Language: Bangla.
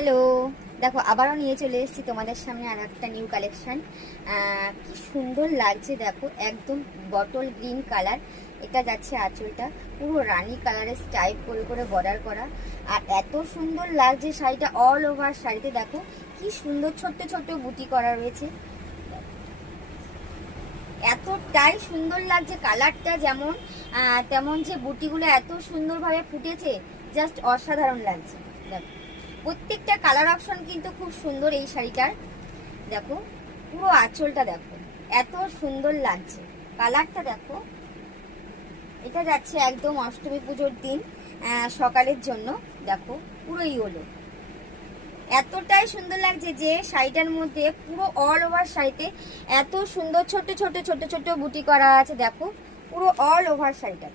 হ্যালো, দেখো আবারও নিয়ে চলে এসেছি তোমাদের সামনে আর একটা নিউ কালেকশন। কি সুন্দর লাগছে দেখো, একদম বটল গ্রিন কালার। এটা যাচ্ছে আঁচলটা পুরো রানী কালারের স্টাইপ করে করে বর্ডার করা, আর এত সুন্দর লাগছে শাড়িটা। অল ওভার শাড়িতে দেখো কি সুন্দর ছোট্ট ছোট্ট বুটি করা রয়েছে, এতটাই সুন্দর লাগছে। কালারটা যেমন তেমন যে বুটিগুলো এত সুন্দরভাবে ফুটেছে, জাস্ট অসাধারণ লাগছে। দেখো প্রত্যেকটা কালার অপশন কিন্তু খুব সুন্দর এই শাড়িটার। দেখো পুরো আঁচলটা দেখো, এত সুন্দর লাগছে। কালারটা দেখো, এটা যাচ্ছে একদম অষ্টমী পুজোর দিন সকালের জন্য। দেখো পুরো ইয়েলো, এতটাই সুন্দর লাগছে যে শাড়িটার মধ্যে পুরো অল ওভার শাড়িতে এত সুন্দর ছোট ছোট ছোট ছোট বুটি করা আছে। দেখো পুরো অল ওভার শাড়িটা।